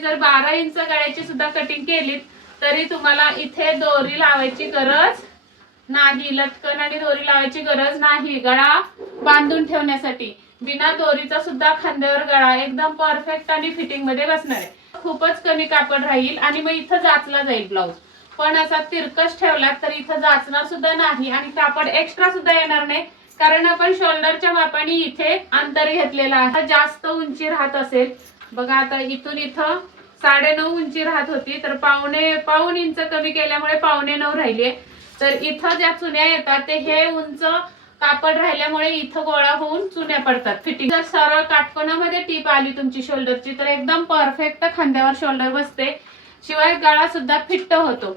जर बारा इंच गळ्याची सुद्धा कटिंग केलीत तरी तुम्हाला इथे दोरी लावायची गरज नाही. लटकन आणि दोरी लावायची गरज नाही. गळा बांधून ठेवण्यासाठी. बिना दोरीचा सुद्धा खांद्यावर गळा एकदम परफेक्ट आणि फिटिंगमध्ये बसणार आहे. खूपच कमी कापड राहील आणि मग इथं जाचला जाईल ब्लाऊज पण असा तिरकस ठेवला तर इथं जाचणार सुद्धा नाही आणि कापड एक्स्ट्रा सुद्धा येणार नाही. कारण आपण शोल्डरच्या मापाने इथे अंतर घेतलेलं आहे. जास्त उंची राहत असेल बघा आता इथून इथं साडे नऊ उंची राहत होती तर पावणे पाऊन इंच कमी केल्यामुळे पावणे नऊ राहिले तर इथं ज्या चुन्या येतात ते हे उंच कापड राहिल्यामुळे इथं गोळा होऊन चुन्या पडतात. फिटिंग जर सरळ काटकोनामध्ये टीप आली तुमची शोल्डरची तर एकदम परफेक्ट खांद्यावर शोल्डर बसते. शिवाय गळा सुद्धा फिट्ट होतो.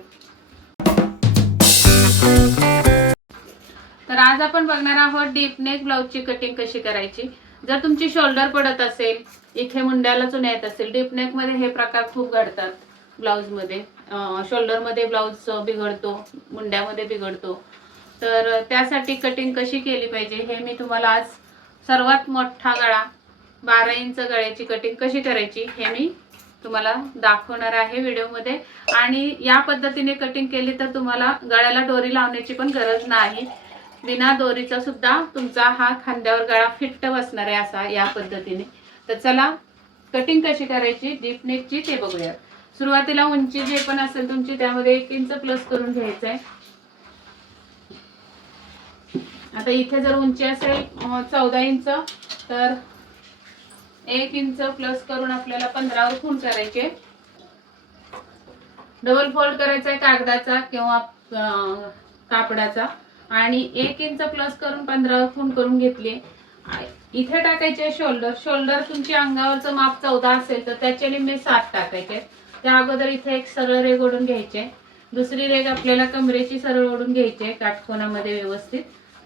तर आज आपण बघणार आहोत डीप नेक ब्लाऊजची कटिंग कशी करायची. जर तुमची शोल्डर पडत असेल इथे मुंड्याला चुन्या येत असेल डीपनेकमध्ये हे प्रकार खूप घडतात ब्लाऊजमध्ये. मध्ये शोल्डरमध्ये ब्लाऊज बिघडतो मुंड्यामध्ये बिघडतो. तर त्यासाठी कटिंग कशी केली पाहिजे हे मी तुम्हाला आज सर्वात मोठा गळा बारा इंच गळ्याची कटिंग कशी करायची हे मी तुम्हाला दाखवणार आहे व्हिडिओमध्ये. आणि या पद्धतीने कटिंग केली तर तुम्हाला गळ्याला डोरी लावण्याची पण गरज नाही. बिना दोरीचा सुद्धा तुमचा हा खांद्यावर गळा फिट्ट बसणार आहे असा या पद्धतीने. तर चला कटिंग कशी करायची? डीप नेकची ते बघूया सुरुवातीला उंची जे पण असेल तुमची त्यामध्ये एक इंच प्लस करून घ्यायचं आहे आता इथे जर उंची असेल चौदा इंच तर एक इंच प्लस करून आपल्याला पंधरावर खून करायचे. डबल फोल्ड करायचा आहे कागदाचा किंवा कापडाचा. आणि एक इंच प्लस करून पंधरावर खून करून घेतली. इथे टाकायचे शोल्डर शोल्डर तुमच्या अंगावरचं माप चौदा असेल तर त्याच्या निम्मे सात टाकायचे. त्या अगोदर इथे एक सरळ रेग ओढून घ्यायचे. दुसरी रेग आपल्याला कमरेची सरळ ओढून घ्यायची आहे काटकोनामध्ये व्यवस्थित.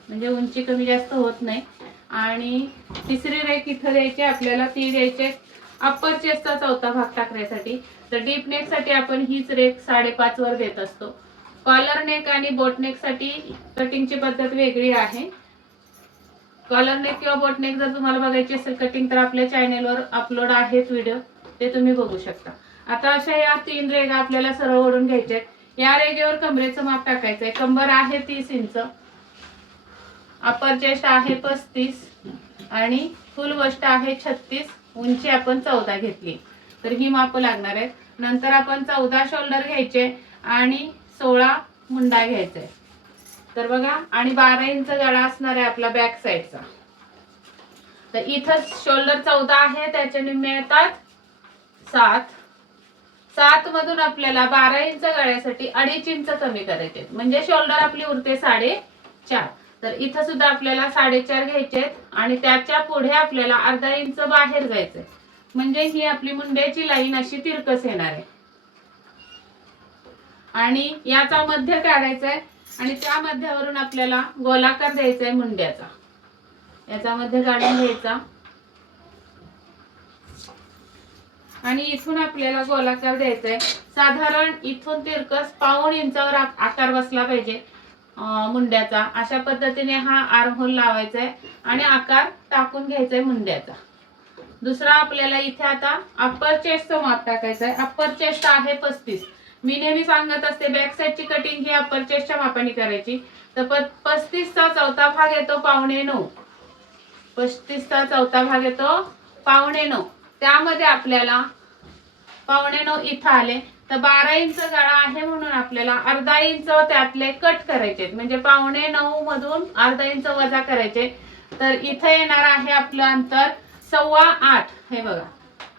म्हणजे उंची कमी जास्त होत नाही. आणि तिसरी रेग इथं द्यायची आपल्याला ती द्यायची अप्पर चेस्टचा चौथा भाग टाकण्यासाठी. तर डीप नेकसाठी आपण हीच रेग साडेपाच वर देत असतो. कॉलर नेक आणि बोटनेकसाठी साठी कटिंगची पद्धत वेगळी आहे. कॉलर नेक किंवा बोटनेक जर तुम्हाला बघायची असेल कटिंग तर आपल्या चॅनेलवर अपलोड आहेत व्हिडिओ ते तुम्ही बघू शकता. आता अशा या तीन रेगा आपल्याला सरळ ओढून घ्यायच्या आहेत या रेगेवर कमरेचं माप टाकायचं आहे. कंबर आहे तीस इंच अपर चेस्ट आहे पस्तीस आणि फुल वस्ट आहे छत्तीस. उंची आपण चौदा घेतली. तर ही माप लागणार आहेत. नंतर आपण चौदा शोल्डर घ्यायचे आणि सोळा मुंडा घ्यायचा. आहे तर बघा आणि बारा इंच गळा असणार आहे आपला बॅक साईडचा तर इथं शोल्डर चौदा आहे त्याच्याने मिळतात सात. सात मधून आपल्याला बारा इंच गळ्यासाठी अडीच इंच कमी करायचे म्हणजे शोल्डर आपली उरते साडे चार तर इथं सुद्धा आपल्याला साडेचार घ्यायचे आणि त्याच्या पुढे आपल्याला अर्धा इंच बाहेर जायचंय. म्हणजे ही आपली मुंड्याची लाईन अशी तिरकस येणार आहे. आणि याचा मध्य काढायचा आहे आणि त्या मध्यावरून आपल्याला गोलाकार द्यायचा आहे मुंड्याचा. याचा मध्य काढून घ्यायचा. आणि इथून आपल्याला गोलाकार द्यायचा आहे साधारण इथून तिरकस पाऊण इंचावर आकार बसला पाहिजे मुंड्याचा. अशा पद्धतीने हा आर्महोल लावायचा आहे आणि आकार टाकून घ्यायचा आहे मुंड्याचा. दुसरा आपल्याला इथे आता अप्पर चेस्टचं माप टाकायचं आहे अप्पर चेस्ट आहे पस्तीस. मी नेहमी सांगत असते बॅक साईडची कटिंग ही अप्पर चेस्टच्या मापाने करायची. तर पस्तीसचा चौथा भाग येतो पावणे नऊ. पस्तीसचा चौथा भाग येतो पावणे नऊ. त्यामध्ये आपल्याला पावणे नऊ इथं आले. तर बारा इंच गळा आहे म्हणून आपल्याला अर्धा इंच त्यातले कट करायचे म्हणजे पावणे नऊ मधून अर्धा इंच वजा करायचे तर इथं येणार आहे आपलं अंतर सव्वा आठ. हे बघा.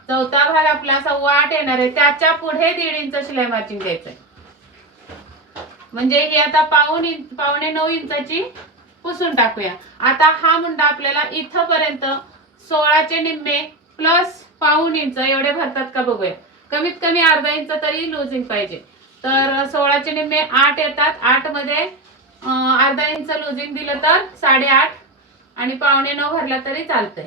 चौथा भाग आपला सव्वा आठ येणार आहे. त्याच्या पुढे दीड इंच शिलाई मार्जिन द्यायचंय. म्हणजे ही आता पाऊन इंच पावणे नऊ इंचाची पुसून टाकूया. आता हा मुंडा आपल्याला इथपर्यंत सोळाचे निम्मे प्लस पाऊन इंच एवढे भरतात का बघूया. कमीत कमी अर्धा इंच तरी लुजिंग पाहिजे. तर सोळाचे निम्मे आठ येतात. आठमध्ये अर्धा इंच लुजिंग दिलं तर साडेआठ आणि पावणे नऊ भरला तरी चालतंय.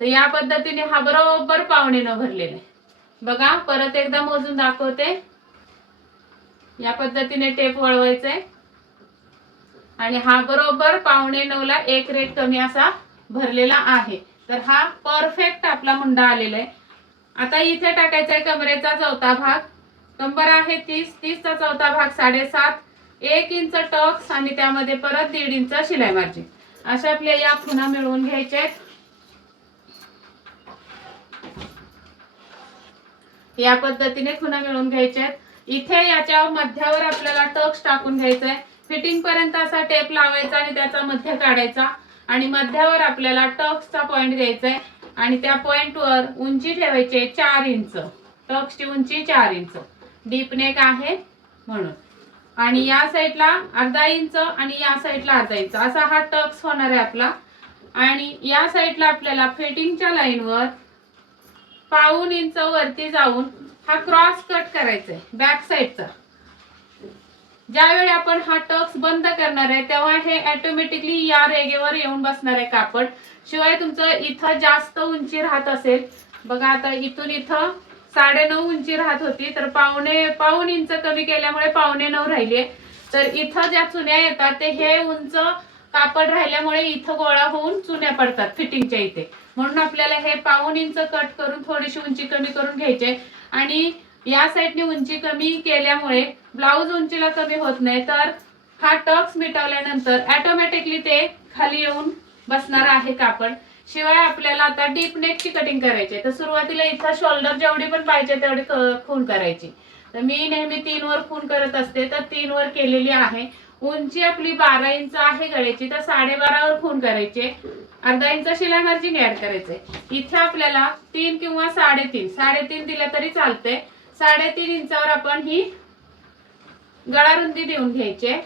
तर या पद्धतीने हा बरोबर पावणे भरलेला भरलेले. बघा परत एकदा मोजून दाखवते. या पद्धतीने टेप वळवायचंय आणि हा बरोबर पावणे नऊ ला एक रेट कमी असा भरलेला आहे. तर हा परफेक्ट आपला मुंडा आलेला आहे. आता इथे टाकायचा आहे कमरेचा चौथा भाग. कंबर आहे तीस तीसचा चौथा भाग साडेसात. एक इंच टक्स आणि त्यामध्ये परत दीड इंच शिलाई मार्जिन. अशा आपल्या या खुणा मिळवून घ्यायच्या आहेत. या पद्धतीने खुणा मिळवून घ्यायच्या इथे याच्या मध्यावर आपल्याला टक्स टाकून घ्यायचंय. फिटिंग पर्यंत असा टेप लावायचा आणि त्याचा मध्य काढायचा. आणि मध्यावर आपल्याला टक्सचा पॉइंट द्यायचा आहे आणि त्या पॉइंटवर उंची ठेवायची आहे चार इंच. टक्सची उंची चार इंच. डीप नेक आहे म्हणून. आणि या साईडला अर्धा इंच आणि या साईडला अर्धा इंच. असा हा टक्स होणार आहे आपला. आणि या साईडला आपल्याला फिटिंगच्या लाईनवर पाऊन इंच वरती जाऊन हा क्रॉस कट करायचा आहे बॅक साईडचा ज्यावेळी आपण हा टक्स बंद करणार आहे तेव्हा हे ऑटोमॅटिकली या रेगेवर येऊन बसणार आहे कापड. शिवाय तुमचं इथं जास्त उंची राहत असेल बघा आता इथून इथं साडे नऊ उंची राहत होती तर पावणे पाऊन इंच कमी केल्यामुळे पावणे नऊ राहिली तर इथं ज्या चुन्या येतात ते हे उंच कापड राहिल्यामुळे इथं गोळा होऊन चुन्या पडतात फिटिंगच्या इथे. म्हणून आपल्याला हे पाऊन इंच कट करून थोडीशी उंची कमी करून घ्यायचे आणि या साईडने उंची कमी केल्यामुळे ब्लाऊज उंचीला कमी होत नाही तर हा टक्स मिटवल्यानंतर ऑटोमॅटिकली ते खाली येऊन बसणार आहे कापड. शिवाय आपल्याला आता डीप नेकची कटिंग करायची तर सुरुवातीला इथं शोल्डर जेवढी पण पाहिजे तेवढी खून करायची. तर मी नेहमी तीन वर खून करत असते तर तीन वर केलेली आहे. उंची आपली बारा इंच आहे गळ्याची तर साडेबारावर खून करायचे. अर्धा इंच शिलाई मार्जिन ऍड करायचे. इथे आपल्याला तीन किंवा साडेतीन साडेतीन दिल्या तरी चालते साडेतीन इंचावर आपण ही गळा रुंदी देऊन घ्यायचे.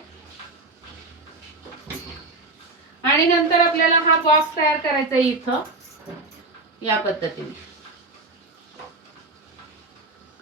आणि नंतर आपल्याला हा बॉक्स तयार करायचा आहे इथं. या पद्धतीने.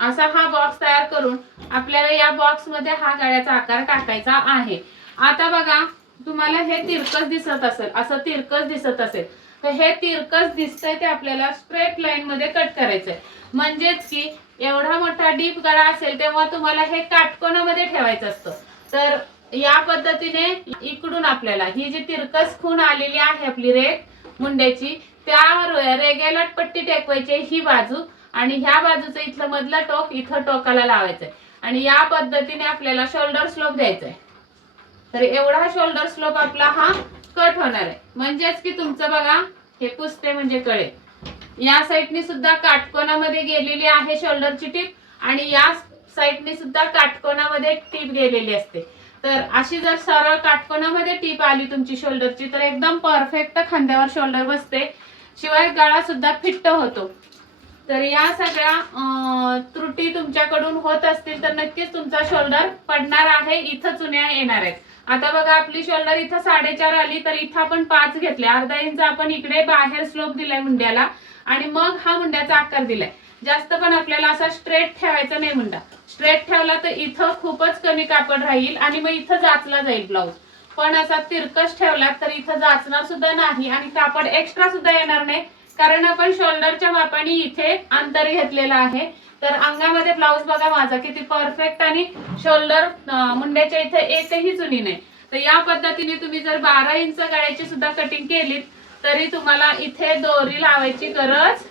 असा हा बॉक्स तयार करून आपल्याला या बॉक्समध्ये हा गळ्याचा आकार टाकायचा आहे. आता बघा तुम्हाला हे तिरकस दिसत असेल असं तिरकस दिसत असेल. तर हे तिरकस दिसतंय ते आपल्याला स्ट्रेट लाईन मध्ये कट करायचंय. म्हणजेच की एवढा मोठा डीप गळा असेल तेव्हा तुम्हाला हे काटकोनामध्ये ठेवायचं असतं. तर या पद्धतीने इकडून आपल्याला ही जी तिरकस खूण आलेली आहे आपली रेग मुंड्याची त्या रेगेला पट्टी टेकवायची ही बाजू आणि ह्या बाजूचं इथलं मधलं टोक इथं टोकाला लावायचंय. आणि या पद्धतीने आपल्याला शोल्डर स्लोप द्यायचा आहे तर एवढा शोल्डर स्लोप आपला हा कट होणार आहे. म्हणजेच की तुमचं बघा हे पुसते म्हणजे कळे. या साईडनी सुद्धा काटकोनामध्ये गेलेली आहे शोल्डरची टीप आणि या साईडनी सुद्धा काटकोनामध्ये टीप गेलेली असते. तर अशी जर सरळ काटकोनामध्ये टीप आली तुमची शोल्डरची तर एकदम परफेक्ट खांद्यावर शोल्डर बसते. शिवाय गळा सुद्धा फिट्ट होतो. तर या सगळ्या त्रुटी तुमच्याकडून होत असतील तर नक्कीच तुमचा शोल्डर पडणार आहे इथं चुन्या येणार आहेत. आता बघा आपली शोल्डर इथं साडेचार आली तर इथं आपण पाच घेतले. अर्धा इंच आपण इकडे बाहेर स्लोप दिलाय मुंड्याला. आणि मग हा मुंड्याचा आकार दिलाय. जास्त पण आपल्याला असा स्ट्रेट ठेवायचा नाही मुंडा. स्ट्रेट ठेवला तर इथं खूपच कमी कापड राहील आणि मग इथं जाचला जाईल ब्लाऊज पण असा तिरकस ठेवला तर इथं जाचणार सुद्धा नाही आणि कापड एक्स्ट्रा सुद्धा येणार नाही. कारण आपण शोल्डरच्या मापाने इथे अंतर घेतलेलं आहे. तर अंगामध्ये ब्लाऊज बघा माझा किती परफेक्ट आणि शोल्डर मुंड्याच्या इथे एकही चुनी नाही. तर या पद्धतीने तुम्ही जर बारा इंच गळ्याची सुद्धा कटिंग केलीत तरी तुम्हाला इथे दोरी लावायची गरज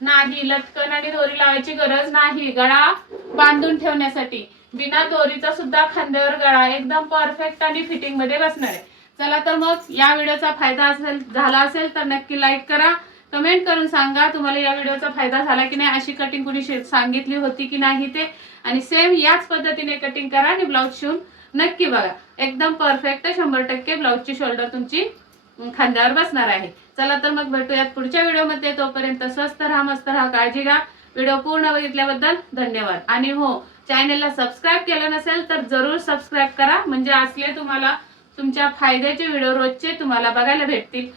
नाही. लटकन आणि दोरी लावायची गरज नाही. गळा बांधून ठेवण्यासाठी. बिना दोरीचा सुद्धा खांद्यावर गळा एकदम परफेक्ट आणि फिटिंगमध्ये बसणार आहे. चला तर मग या व्हिडिओचा फायदा असेल झाला असेल तर नक्की लाईक करा. कमेंट करून सांगा तुम्हाला या व्हिडिओचा फायदा झाला की नाही अशी कटिंग कुणी सांगितली होती की नाही ते. आणि सेम याच पद्धतीने कटिंग करा आणि ब्लाऊज शिवून नक्की बघा. एकदम परफेक्ट शंभर टक्के ब्लाऊजची शोल्डर तुमची खांद्यावर बसणार आहे. चला तर मग भेटूयात पुढच्या व्हिडिओमध्ये तोपर्यंत स्वस्त राहा मस्त राहा काळजी घ्या. व्हिडिओ पूर्ण बघितल्याबद्दल धन्यवाद. आणि हो चॅनेलला सबस्क्राईब केलं नसेल तर जरूर सबस्क्राईब करा. म्हणजे असले तुम्हाला तुमच्या फायद्याचे व्हिडिओ रोजचे तुम्हाला बघायला भेटतील.